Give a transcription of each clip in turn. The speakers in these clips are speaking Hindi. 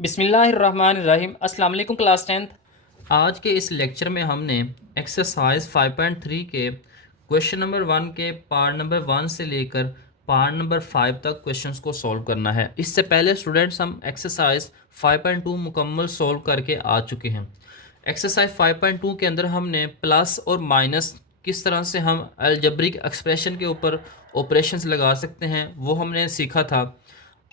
बिस्मिल्लाहिर्रहमानिर्रहीम। अस्सलाम वालेकुम क्लास 10th। आज के इस लेक्चर में हमने एक्सरसाइज 5.3 के क्वेश्चन नंबर 1 के पार्ट नंबर 1 से लेकर पार्ट नंबर 5 तक क्वेश्चंस को सॉल्व करना है। इससे पहले स्टूडेंट्स हम एक्सरसाइज 5.2 मुकम्मल सॉल्व करके आ चुके हैं। एक्सरसाइज 5.2 के अंदर हमने प्लस और माइनस किस तरह से हम अलजेब्रिक एक्सप्रेशन के ऊपर ऑपरेशंस लगा सकते हैं वो हमने सीखा था।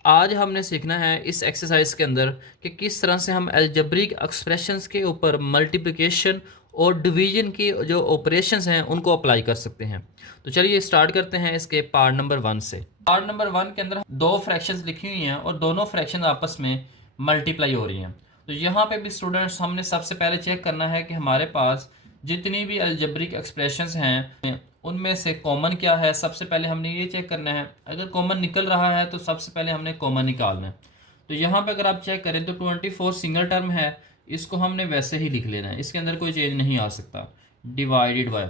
आज हमने सीखना है इस एक्सरसाइज के अंदर कि किस तरह से हम अलजेब्रिक एक्सप्रेशंस के ऊपर मल्टीप्लिकेशन और डिवीजन की जो ऑपरेशंस हैं उनको अप्लाई कर सकते हैं। तो चलिए स्टार्ट करते हैं इसके पार्ट नंबर 1 से। पार्ट नंबर 1 के अंदर दो फ्रैक्शंस लिखी हुई हैं और दोनों फ्रैक्शन आपस में मल्टीप्लाई हो रही हैं। तो यहाँ पे भी स्टूडेंट्स हमने सबसे पहले चेक करना है कि हमारे पास जितनी भी अलजेब्रिक एक्सप्रेशंस हैं उनमें से कॉमन क्या है। सबसे पहले हमने ये चेक करना है, अगर कॉमन निकल रहा है तो सबसे पहले हमने कॉमन निकालना है। तो यहाँ पे अगर आप चेक करें तो 24 सिंगल टर्म है, इसको हमने वैसे ही लिख लेना है, इसके अंदर कोई चेंज नहीं आ सकता। डिवाइडेड बाय,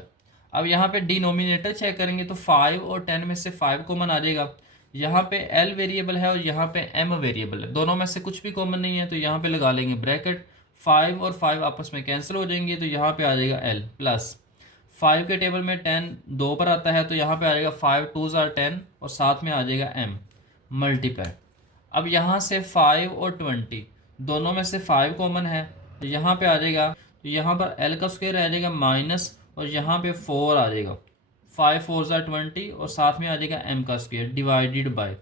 अब यहाँ पे डिनोमिनेटर चेक करेंगे तो 5 और 10 में से 5 कॉमन आ जाएगा। यहाँ पे एल वेरिएबल है और यहाँ पे एम वेरिएबल है, दोनों में से कुछ भी कॉमन नहीं है तो यहाँ पे लगा लेंगे ब्रैकेट। 5 और 5 आपस में कैंसिल हो जाएंगे तो यहाँ पे आ जाएगा एल प्लस 5 के टेबल में 10 दो पर आता है तो यहाँ पे आ जाएगा 5 2s are 10 और साथ में आ जाएगा m मल्टीप्लाई। अब यहाँ से 5 और 20 दोनों में से 5 कॉमन है तो यहाँ पे आ जाएगा, तो यहाँ पर l का स्क्वायर आ जाएगा माइनस और यहाँ पे 4 आ जाएगा। 5 4s are 20 और साथ में आ जाएगा m का स्क्वायर डिवाइडेड बाय,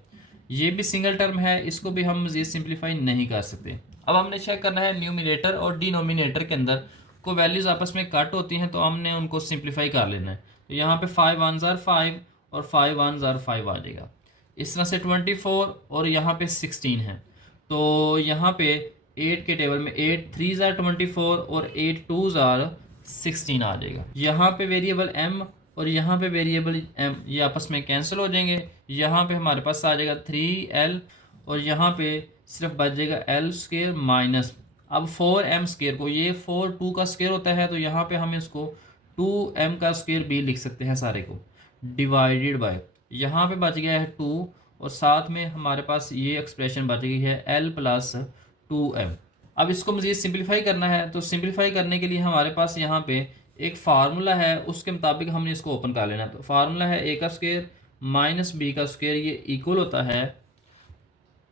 ये भी सिंगल टर्म है, इसको भी हम मज़ीद सिंप्लीफाई नहीं कर सकते। अब हमने चेक करना है न्यूमिनेटर और डिनोमिनेटर के अंदर को वैल्यूज़ आपस में कट होती हैं तो हमने उनको सिंप्लीफाई कर लेना है। तो यहाँ पे 5 1s are 5 और 5 1s are 5 आ जाएगा। इस तरह से 24 और यहाँ पे 16 है तो यहाँ पे 8 के टेबल में 8 3s are 24 और 8 2s are 16 आ जाएगा। यहाँ पे वेरिएबल m और यहाँ पे वेरिएबल m ये आपस में कैंसिल हो जाएंगे। यहाँ पे हमारे पास आ जाएगा 3l और यहाँ पे सिर्फ बच जाएगा l स्क्वायर माइनस, अब 4m स्क्वायर को, ये 4 2 का स्क्वायर होता है तो यहाँ पे हम इसको 2m का स्क्वायर भी लिख सकते हैं सारे को डिवाइडेड बाय, यहाँ पे बच गया है 2 और साथ में हमारे पास ये एक्सप्रेशन बच गई है l प्लस 2m। अब इसको मज़ीद सिंप्लीफाई करना है तो सिंप्लीफाई करने के लिए हमारे पास यहाँ पे एक फार्मूला है, उसके मुताबिक हमने इसको ओपन कर लेना है। तो फार्मूला है a का स्क्वायर माइनस बी का स्क्वायर, ये इक्वल होता है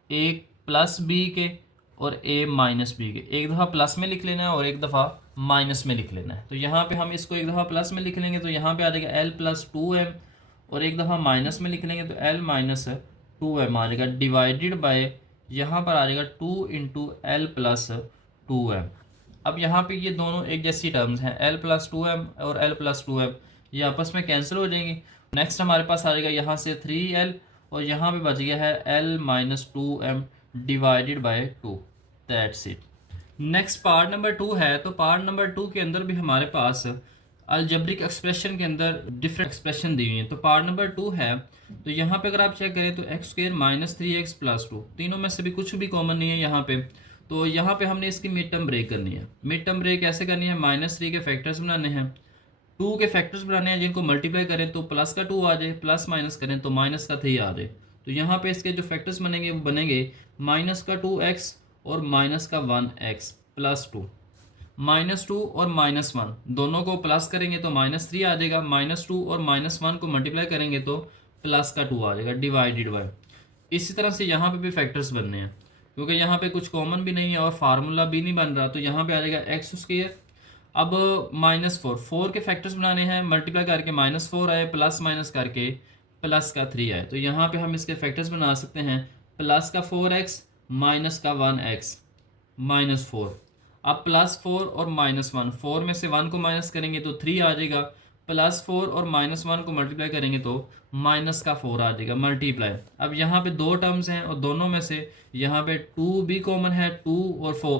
a प्लस बी के और a माइनस बी के। एक दफ़ा प्लस में लिख लेना है और एक दफ़ा माइनस में लिख लेना है। तो यहाँ पे हम इसको एक दफ़ा प्लस में लिख लेंगे तो यहाँ पे आ जाएगा l प्लस 2m और एक दफ़ा माइनस में लिख लेंगे तो l माइनस 2m आ जाएगा डिवाइडेड बाय, यहाँ पर आ जाएगा 2 इंटू एल प्लस 2m। अब यहाँ पे ये दोनों एक जैसी टर्म्स हैं, l प्लस 2m और l प्लस 2m ये आपस में कैंसिल हो जाएंगी। नेक्स्ट हमारे पास आ जाएगा यहाँ से 3l और यहाँ पे बच गया है l minus 2m divided by 2, that's it. Next part number 2 है, तो पार्ट नंबर 2 के अंदर भी हमारे पास अलजेब्रिक एक्सप्रेशन के अंदर डिफरेंट एक्सप्रेशन दी हुई है। तो पार्ट नंबर 2 है तो यहाँ पे अगर आप चेक करें तो x square minus 3x plus 2, तीनों में से भी कुछ भी कॉमन नहीं है यहाँ पे। तो यहाँ पे हमने इसकी मिड टर्म ब्रेक करनी है। मिड टर्म ब्रेक कैसे करनी है, -3 के फैक्टर्स बनाने हैं, 2 के फैक्टर्स बनाने हैं जिनको मल्टीप्लाई करें तो प्लस का 2 आ जाए, प्लस माइनस करें तो माइनस का 3 आ जाए। तो यहाँ पे इसके जो फैक्टर्स बनेंगे वो बनेंगे माइनस का 2x और माइनस का 1x प्लस 2। -2 और -1 दोनों को प्लस करेंगे तो -3 आ जाएगा, -2 और -1 को मल्टीप्लाई करेंगे तो प्लस का 2 आ जाएगा डिवाइडेड बाय। इसी तरह से यहाँ पे भी फैक्टर्स बनने हैं क्योंकि यहाँ पे कुछ कॉमन भी नहीं है और फार्मूला भी नहीं बन रहा, तो यहाँ पे आ जाएगा एक्स स्क्वायर। अब -4 के फैक्टर्स बनाने हैं, मल्टीप्लाई करके -4 आए, प्लस माइनस करके प्लस का 3 आए। तो यहाँ पे हम इसके फैक्टर्स बना सकते हैं, प्लस का 4x माइनस का 1x -4। अब +4 और -1, 4 में से 1 को माइनस करेंगे तो 3 आ जाएगा, +4 और -1 को मल्टीप्लाई करेंगे तो माइनस का 4 आ जाएगा मल्टीप्लाई। अब यहाँ पे दो टर्म्स हैं और दोनों में से यहाँ पे 2 भी कॉमन है, 2 और 4,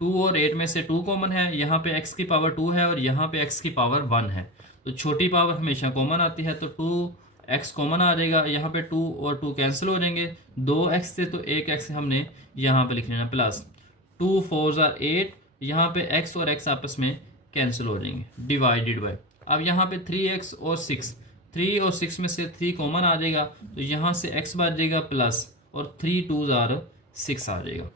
2 और 8 में से 2 कॉमन है, यहाँ पे x की पावर 2 है और यहाँ पे x की पावर 1 है। तो छोटी पावर हमेशा कॉमन आती है तो 2x कॉमन आ जाएगा, यहाँ पे 2 और 2 कैंसिल हो जाएंगे, 2x से तो 1x हमने यहाँ पे लिख लेना प्लस 2 4s are 8, यहाँ पे x और x आपस में कैंसिल हो जाएंगे डिवाइडेड बाय। अब यहाँ पे 3x और 6, 3 और 6 में से 3 कॉमन आ जाएगा तो यहाँ से x बच जाएगा प्लस और 3 2s are 6 आ जाएगा।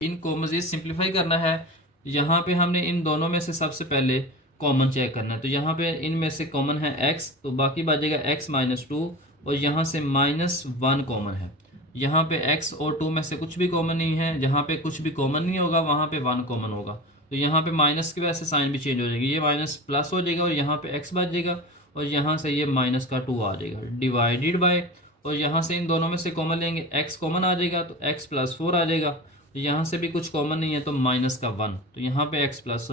इनको मज़ीद सिंप्लीफाई करना है। यहाँ पे हमने इन दोनों में से सबसे पहले कॉमन चेक करना है। तो यहाँ पे इनमें से कॉमन है x, तो बाकी बचेगा x माइनस टू, और यहाँ से माइनस वन कॉमन है। यहाँ पे x और 2 में से कुछ भी कॉमन नहीं है, जहाँ पे कुछ भी कॉमन नहीं होगा वहाँ पे 1 कॉमन होगा। तो यहाँ पे माइनस की वजह से साइन भी चेंज हो जाएगी, ये माइनस प्लस हो जाएगा और यहाँ पे x बच जाएगा, और यहाँ से ये माइनस का 2 आ जाएगा डिवाइडेड बाय, और यहाँ से इन दोनों में से कॉमन लेंगे, x कॉमन आ जाएगा तो x प्लस 4 आ जाएगा। तो यहाँ से भी कुछ कॉमन नहीं है तो माइनस का 1, तो यहाँ पे x प्लस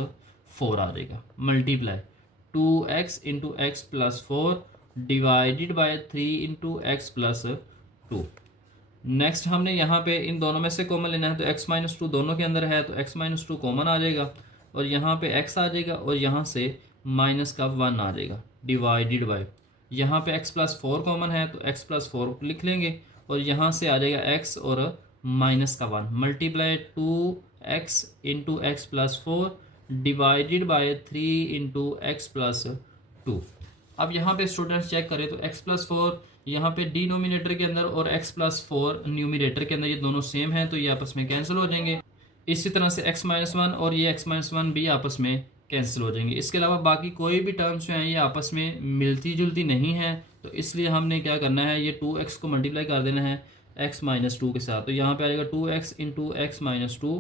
4 आ जाएगा। Multiply 2x into x plus 4 divided by 3 into x plus 2। Next हमने यहाँ पे इन दोनों में से कॉमन लेना है, तो x माइनस टू दोनों के अंदर है तो x माइनस टू कॉमन आ जाएगा, और यहाँ पे x आ जाएगा और यहाँ से माइनस का 1 आ जाएगा डिवाइडेड बाय, यहाँ पे x प्लस 4 कॉमन है तो x प्लस 4 लिख लेंगे, और यहाँ से आ जाएगा x और माइनस का 1 multiply 2x into x plus 4 divided by 3 into x plus 2। अब यहाँ पे स्टूडेंट्स चेक करें तो x प्लस 4 यहाँ पे डिनोमिनेटर के अंदर और x प्लस 4 न्यूमिनेटर के अंदर, ये दोनों सेम हैं तो ये आपस में कैंसिल हो जाएंगे। इसी तरह से x माइनस 1 और ये x माइनस 1 भी आपस में कैंसिल हो जाएंगे। इसके अलावा बाकी कोई भी टर्म्स जो हैं ये आपस में मिलती जुलती नहीं है, तो इसलिए हमने क्या करना है, ये 2x को मल्टीप्लाई कर देना है x माइनस 2 के साथ। तो यहाँ पे आ जाएगा 2x into x minus 2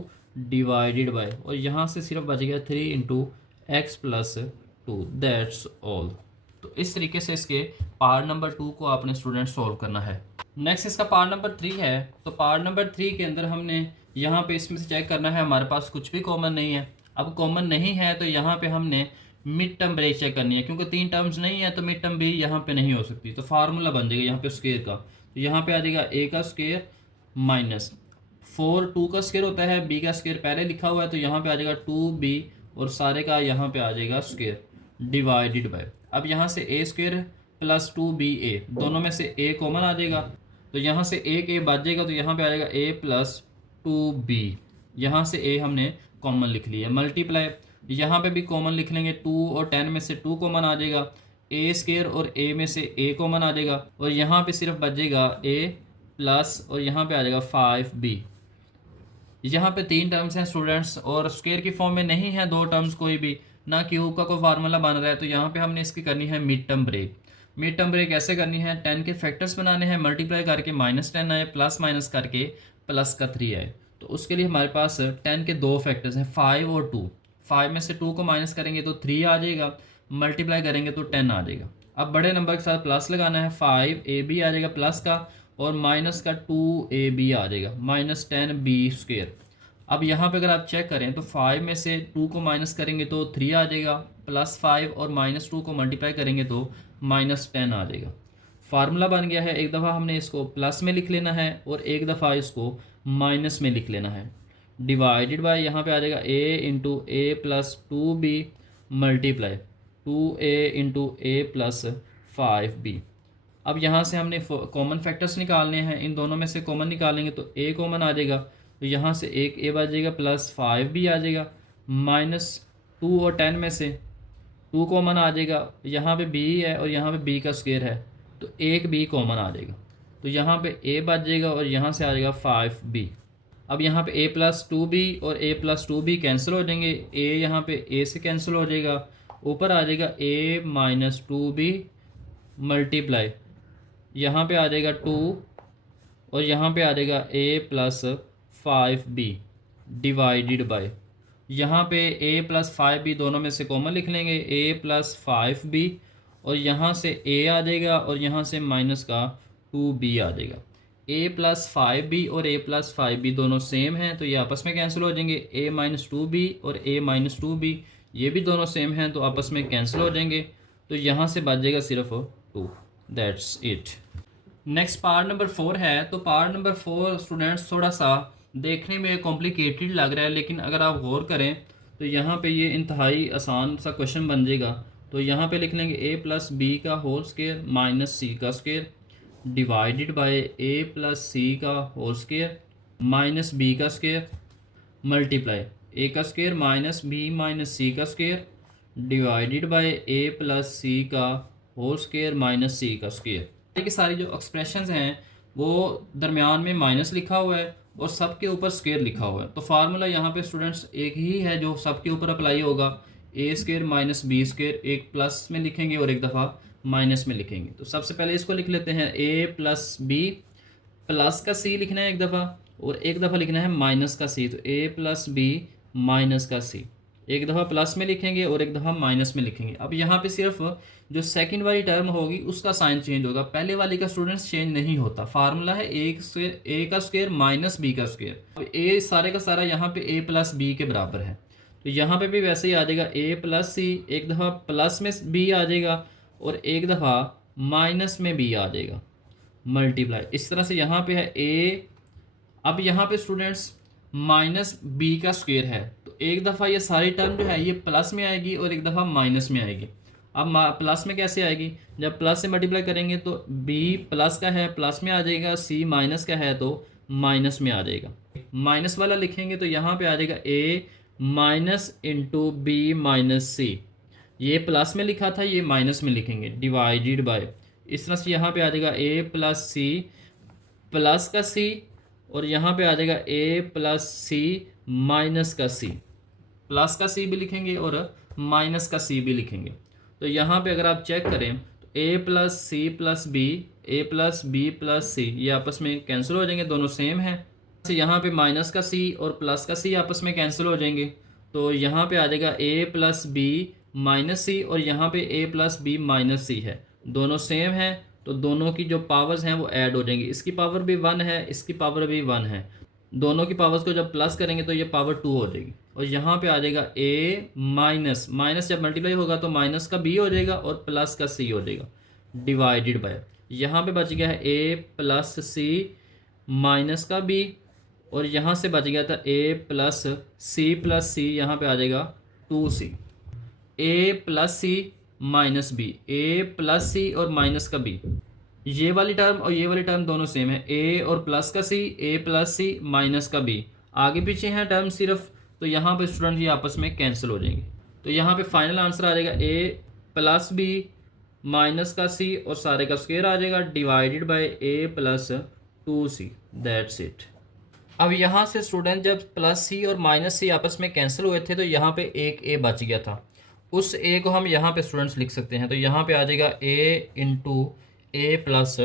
divided by, और यहाँ से सिर्फ बचेगा 3 into x plus 2, that's all. तो इस तरीके से इसके पार्ट नंबर 2 को आपने स्टूडेंट सॉल्व करना है। नेक्स्ट इसका पार्ट नंबर 3 है। तो पार्ट नंबर 3 के अंदर हमने यहाँ पे इसमें से चेक करना है, हमारे पास कुछ भी कॉमन नहीं है। अब कॉमन नहीं है तो यहाँ पे हमने मिड टर्म ब्रेक चेक करनी है, क्योंकि 3 टर्म्स नहीं है तो मिड टर्म भी यहाँ पे नहीं हो सकती। तो फार्मूला बन जाएगा यहाँ पे स्क्वायर का, तो यहाँ पे आ जाएगा a का स्क्वायर माइनस 4 2 का स्क्वायर होता है, b का स्क्वायर पहले लिखा हुआ है तो यहाँ पे आ जाएगा 2b, और सारे का यहाँ पे आ जाएगा स्क्वायर डिवाइडेड बाय। अब यहाँ से a स्क्वायर प्लस 2ba, दोनों में से a कॉमन आ जाएगा, तो यहाँ से एक a बच जाएगा, तो यहाँ पे आ जाएगा a प्लस 2b, यहाँ से a हमने कॉमन लिख लिया। मल्टीप्लाई यहाँ पे भी कॉमन लिख लेंगे, 2 और 10 में से 2 कॉमन आ जाएगा, a स्क्वायर और a में से a कॉमन आ जाएगा, और यहाँ पे सिर्फ बचेगा a प्लस, और यहाँ पे आ जाएगा 5b। यहाँ पे 3 टर्म्स हैं स्टूडेंट्स, और स्क्वायर की फॉर्म में नहीं है 2 टर्म्स कोई भी, ना क्यूब का कोई फार्मूला बन रहा है। तो यहाँ पे हमने इसकी करनी है mid term break. Mid term break ऐसे करनी है, 10 के फैक्टर्स बनाने हैं, मल्टीप्लाई करके -10 आए, प्लस माइनस करके प्लस का 3 आए। तो उसके लिए हमारे पास 10 के 2 फैक्टर्स हैं, 5 और 2। 5 में से 2 को माइनस करेंगे तो 3 आ जाएगा, मल्टीप्लाई करेंगे तो 10 आ जाएगा। अब बड़े नंबर के साथ प्लस लगाना है, 5ab आ जाएगा प्लस का, और माइनस का 2ab आ जाएगा, -10b स्क्वायर। अब यहाँ पे अगर आप चेक करें तो 5 में से 2 को माइनस करेंगे तो 3 आ जाएगा, प्लस 5 और -2 को मल्टीप्लाई करेंगे तो -10 आ जाएगा। फार्मूला बन गया है। एक दफ़ा हमने इसको प्लस में लिख लेना है और एक दफ़ा इसको माइनस में लिख लेना है। डिवाइडेड बाय यहाँ पे आ जाएगा a into A plus 2b multiply 2a into A plus 5b। अब यहाँ से हमने कॉमन फैक्टर्स निकालने हैं, इन दोनों में से कॉमन निकालेंगे तो a कॉमन आ जाएगा, तो यहाँ से एक a बचेगा प्लस 5b आ जाएगा, -2 और 10 में से 2 कॉमन आ जाएगा, यहाँ पे b है और यहाँ पे b का स्क्वायर है तो एक b कॉमन आ जाएगा, तो यहाँ पे a बच जाएगा और यहाँ से आ जाएगा 5b। अब यहाँ पे a प्लस 2b और a प्लस 2b कैंसिल हो जाएंगे, a यहाँ पे a से कैंसिल हो जाएगा, ऊपर आ जाएगा a माइनस 2b मल्टीप्लाई यहाँ पे आ जाएगा 2 और यहाँ पे आ जाएगा a plus 5b divided by, यहाँ पे a प्लस 5b दोनों में से कॉमन लिख लेंगे, a प्लस 5b और यहाँ से a आ जाएगा और यहाँ से माइनस का 2b आ जाएगा। a प्लस 5b और a प्लस 5b दोनों सेम हैं तो ये आपस में कैंसिल हो जाएंगे, a माइनस 2b और a माइनस 2b ये भी दोनों सेम हैं तो आपस में कैंसिल हो जाएंगे, तो यहाँ से बच जाएगा सिर्फ 2। That's it. Next part number 4 है। तो पार्ट नंबर 4 स्टूडेंट्स थोड़ा सा देखने में कॉम्प्लिकेटेड लग रहा है, लेकिन अगर आप गौर करें तो यहाँ पे ये इंतहाई आसान सा क्वेश्चन बन जाएगा। तो यहाँ पे लिख लेंगे a प्लस बी का होल स्क्वायर माइनस सी का square divided by a plus C का होल स्क्वायर माइनस बी का स्क्वायर मल्टीप्लाई a का square minus B minus C का square divided by a plus C का होल स्क्वायर माइनस सी का स्क्वायर। ये सारी जो एक्सप्रेशंस हैं वो दरमियान में माइनस लिखा हुआ है और सब के ऊपर स्क्वायर लिखा हुआ है। तो फार्मूला यहाँ पे स्टूडेंट्स एक ही है जो सब के ऊपर अप्लाई होगा, ए स्क्वायर माइनस बी स्क्वायर, एक प्लस में लिखेंगे और एक दफ़ा माइनस में लिखेंगे। तो सबसे पहले इसको लिख लेते हैं, ए प्लस बी, प्लस का सी लिखना है एक दफ़ा और एक दफ़ा लिखना है माइनस का सी। तो ए प्लस बी माइनस का सी, एक दफ़ा प्लस में लिखेंगे और एक दफ़ा माइनस में लिखेंगे। अब यहाँ पे सिर्फ जो सेकंड वाली टर्म होगी उसका साइन चेंज होगा, पहले वाली का स्टूडेंट्स चेंज नहीं होता। फार्मूला है ए स्क्वायर, ए का स्क्वायर माइनस बी का स्क्वायर। अब ए सारे का सारा यहाँ पे ए प्लस बी के बराबर है, तो यहाँ पे भी वैसे ही आ जाएगा ए प्लस सी, एक दफ़ा प्लस में बी आ जाएगा और एक दफ़ा माइनस में बी आ जाएगा, मल्टीप्लाई। इस तरह से यहाँ पे है ए। अब यहाँ पे स्टूडेंट्स माइनस बी का स्क्वायर है, तो एक दफ़ा ये सारी टर्म जो है ये प्लस में आएगी और एक दफ़ा माइनस में आएगी। अब प्लस में कैसे आएगी, जब प्लस से मल्टीप्लाई करेंगे तो बी प्लस का है प्लस में आ जाएगा, सी माइनस का है तो माइनस में आ जाएगा। माइनस वाला लिखेंगे तो यहाँ पे आ जाएगा ए माइनस इंटू बी माइनस सी। ये प्लस में लिखा था, ये माइनस में लिखेंगे, डिवाइडेड बाय। इस तरह से यहाँ पे आ जाएगा ए प्लस सी प्लस का सी और यहाँ पे आ जाएगा ए प्लस सी माइनस का सी। प्लस का सी भी लिखेंगे और माइनस का सी भी लिखेंगे। तो यहाँ पे अगर आप चेक करें तो ए प्लस सी प्लस बी, ए प्लस बी प्लस सी, ये आपस में कैंसिल हो जाएंगे, दोनों सेम है। तो यहाँ पे माइनस का सी और प्लस का सी आपस में कैंसिल हो जाएंगे, तो यहाँ पे आ जाएगा ए प्लस बी माइनस सी और यहाँ पे ए प्लस बी माइनस सी है, दोनों सेम है, तो दोनों की जो पावर्स हैं वो ऐड हो जाएंगी। इसकी पावर भी 1 है, इसकी पावर भी 1 है, दोनों की पावर्स को जब प्लस करेंगे तो ये पावर 2 हो जाएगी। और यहाँ पे आ जाएगा ए माइनस, माइनस जब मल्टीप्लाई होगा तो माइनस का बी हो जाएगा और प्लस का सी हो जाएगा, डिवाइडेड बाय। यहाँ पे बच गया है ए प्लस सी माइनस का बी और यहाँ से बच गया था ए प्लस सी, यहाँ पे आ जाएगा 2c। ए प्लस सी माइनस बी, ए प्लस सी और माइनस का बी, ये वाली टर्म और ये वाली टर्म दोनों सेम है, ए और प्लस का सी, ए प्लस सी माइनस का बी, आगे पीछे हैं टर्म सिर्फ, तो यहाँ पे स्टूडेंट ये आपस में कैंसिल हो जाएंगे। तो यहाँ पे फाइनल आंसर आ जाएगा ए प्लस बी माइनस का सी और सारे का स्क्वायर आ जाएगा, divided by A plus 2c, that's it. अब यहाँ से स्टूडेंट जब प्लस सी और माइनस सी आपस में कैंसिल हुए थे तो यहाँ पे एक ए बच गया था, उस ए को हम यहाँ पे स्टूडेंट्स लिख सकते हैं। तो यहाँ पे आ जाएगा ए इंटू ए प्लस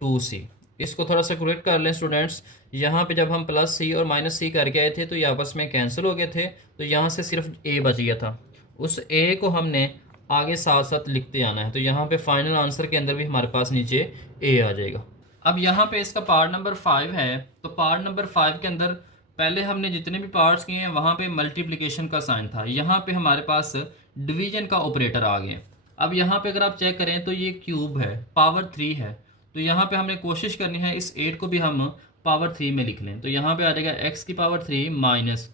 2c। इसको थोड़ा सा करेक्ट कर लें स्टूडेंट्स, यहाँ पे जब हम प्लस सी और माइनस सी करके आए थे तो ये आपस में कैंसिल हो गए थे, तो यहाँ से सिर्फ ए बच गया था, उस ए को हमने आगे साथ साथ लिखते आना है। तो यहाँ पे फाइनल आंसर के अंदर भी हमारे पास नीचे ए आ जाएगा। अब यहाँ पे इसका पार्ट नंबर 5 है, तो पार्ट नंबर 5 के अंदर पहले हमने जितने भी पार्ट्स किए हैं वहाँ पे मल्टीप्लिकेशन का साइन था, यहाँ पे हमारे पास डिवीजन का ऑपरेटर आ गया। अब यहाँ पे अगर आप चेक करें तो ये क्यूब है, पावर 3 है, तो यहाँ पे हमने कोशिश करनी है इस 8 को भी हम पावर 3 में लिख लें। तो यहाँ पे आ जाएगा x की पावर 3 माइनस,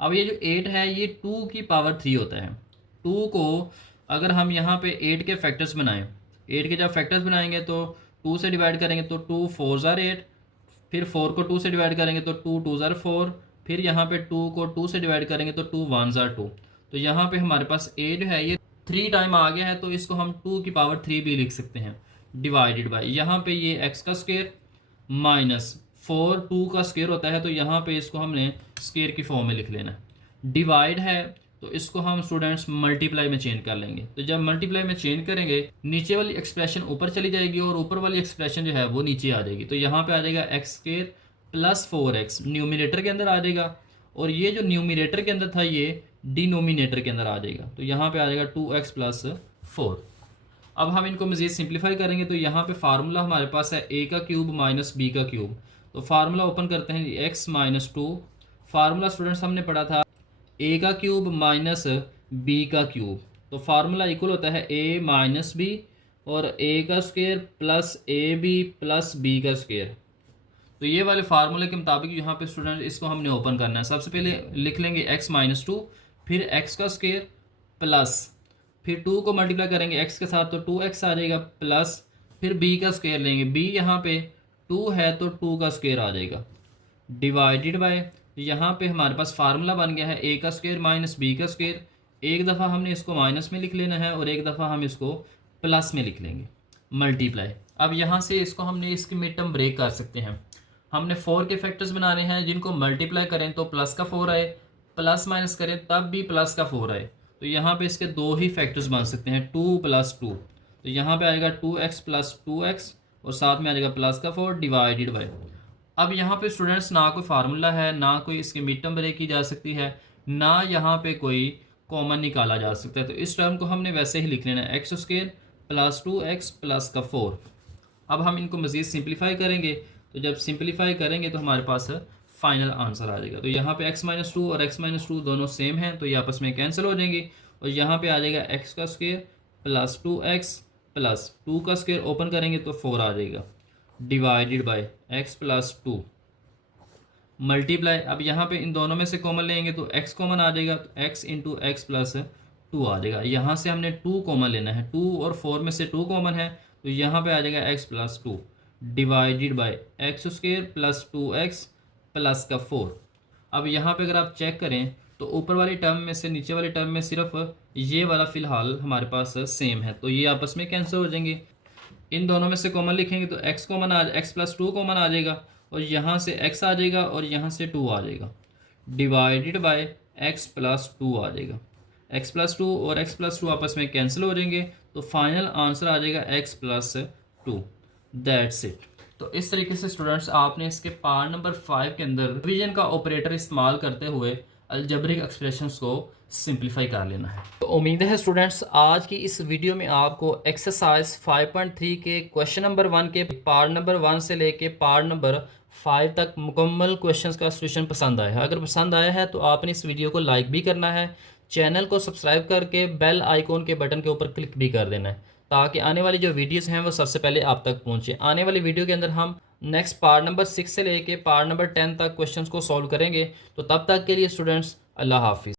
अब ये जो 8 है ये 2 की पावर 3 होता है। 2 को अगर हम यहाँ पे 8 के फैक्टर्स बनाएं, 8 के जब फैक्टर्स बनाएंगे तो 2 से डिवाइड करेंगे तो 2 4 ज़ार 8, फिर 4 को 2 से डिवाइड करेंगे तो 2 2 ज़ार 4, फिर यहाँ पे 2 को 2 से डिवाइड करेंगे तो 2 1 ज़ार 2। तो यहाँ पे हमारे पास a जो है ये 3 टाइम आ गया है, तो इसको हम 2 की पावर 3 भी लिख सकते हैं, डिवाइडेड बाय यहाँ पे ये x का स्क्वायर माइनस 4 2 का स्क्वायर होता है, तो यहाँ पे इसको हमने स्क्वायर की फॉर्म में लिख लेना है। डिवाइड है तो इसको हम स्टूडेंट्स मल्टीप्लाई में चेंज कर लेंगे, तो जब मल्टीप्लाई में चेंज करेंगे नीचे वाली एक्सप्रेशन ऊपर चली जाएगी और ऊपर वाली एक्सप्रेशन जो है वो नीचे आ जाएगी। तो यहाँ पे आ जाएगा x square plus 4x numerator के अंदर आ जाएगा, और ये जो न्यूमिनेटर के अंदर था ये डिनोमिनेटर के अंदर आ जाएगा, तो यहाँ पे आ जाएगा 2x प्लस 4। अब हम इनको मज़ीद सिंप्लीफाई करेंगे तो यहाँ पे फार्मूला हमारे पास है a का क्यूब माइनस b का क्यूब। तो फार्मूला ओपन करते हैं, x माइनस 2, फार्मूला स्टूडेंट्स हमने पढ़ा था a का क्यूब माइनस b का क्यूब, तो फार्मूला इक्वल होता है a माइनस b और a का square plus ab plus b का स्क्वायर। तो ये वाले फार्मूले के मुताबिक यहाँ पे स्टूडेंट इसको हमने ओपन करना है। सबसे पहले लिख लेंगे x माइनस 2, फिर x का स्क्वायर प्लस, फिर 2 को मल्टीप्लाई करेंगे x के साथ तो 2x आ जाएगा, प्लस फिर b का स्क्वायर लेंगे, b यहाँ पे 2 है तो 2 का स्क्वायर आ जाएगा, डिवाइडेड बाय यहाँ पे हमारे पास फार्मूला बन गया है a का स्क्वायर माइनस b का स्क्वायर। एक दफ़ा हमने इसको माइनस में लिख लेना है और एक दफ़ा हम इसको प्लस में लिख लेंगे। मल्टीप्लाई। अब यहाँ से इसको हमने इसकी मिड टर्म ब्रेक कर सकते हैं। हमने 4 के फैक्टर्स बनाने हैं जिनको मल्टीप्लाई करें तो प्लस का 4 आए, प्लस माइनस करें तब भी प्लस का 4 आए। तो यहाँ पे इसके दो ही फैक्टर्स बन सकते हैं, 2 + 2। तो यहाँ पे आएगा 2x + 2x और साथ में आ जाएगा प्लस का 4 डिवाइडेड बाई। अब यहाँ पे स्टूडेंट्स ना कोई फार्मूला है, ना कोई इसकी मिड टर्म ब्रेक की जा सकती है, ना यहाँ पे कोई कॉमन निकाला जा सकता है। तो इस टर्म को हमने वैसे ही लिख लेना है, x² + 2x प्लस का 4। अब हम इनको मज़ीद सिंप्लीफाई करेंगे, तो जब सिंप्लीफाई करेंगे तो हमारे पास फाइनल आंसर आ जाएगा। तो यहाँ पे x-2 और x-2 दोनों सेम हैं तो ये आपस में कैंसिल हो जाएंगे और यहाँ पे आ जाएगा x² + 2x प्लस 2 का स्क्वायर ओपन करेंगे तो 4 आ जाएगा डिवाइडेड बाय x + 2 मल्टीप्लाई। अब यहाँ पे इन दोनों में से कॉमन लेंगे तो x कॉमन आ जाएगा, तो x × x + 2 आ जाएगा। यहाँ से हमने 2 कॉमन लेना है, 2 और 4 में से 2 कॉमन है तो यहाँ पे आ जाएगा x + 2 divided by x² + 2x plus का 4। अब यहाँ पे अगर आप चेक करें तो ऊपर वाली टर्म में से नीचे वाली टर्म में सिर्फ ये वाला फ़िलहाल हमारे पास सेम है तो ये आपस में कैंसिल हो जाएंगे। इन दोनों में से कॉमन लिखेंगे तो x + 2 कॉमन आ जाएगा और यहाँ से x आ जाएगा और यहाँ से 2 आ जाएगा डिवाइडेड बाय x + 2 आ जाएगा। x + 2 और x + 2 आपस में कैंसिल हो जाएंगे तो फाइनल आंसर आ जाएगा x + 2। That's it. तो इस तरीके से स्टूडेंट्स आपने इसके पार्ट नंबर 5 के अंदर डिवीजन का ऑपरेटर इस्तेमाल करते हुए अलजेब्रिक एक्सप्रेशंस को सिंप्लीफाई कर लेना है। तो उम्मीद है स्टूडेंट्स आज की इस वीडियो में आपको एक्सरसाइज 5.3 के क्वेश्चन नंबर 1 के पार्ट नंबर 1 से लेके पार्ट नंबर 5 तक मुकम्मल क्वेश्चंस का सॉल्यूशन पसंद आया है। अगर पसंद आया है तो आपने इस वीडियो को लाइक भी करना है, चैनल को सब्सक्राइब करके बेल आइकॉन के बटन के ऊपर क्लिक भी कर देना है ताकि आने वाली जो वीडियोस हैं वो सबसे पहले आप तक पहुंचे। आने वाली वीडियो के अंदर हम नेक्स्ट पार्ट नंबर 6 से लेके पार्ट नंबर 10 तक क्वेश्चंस को सॉल्व करेंगे। तो तब तक के लिए स्टूडेंट्स अल्लाह हाफिज़।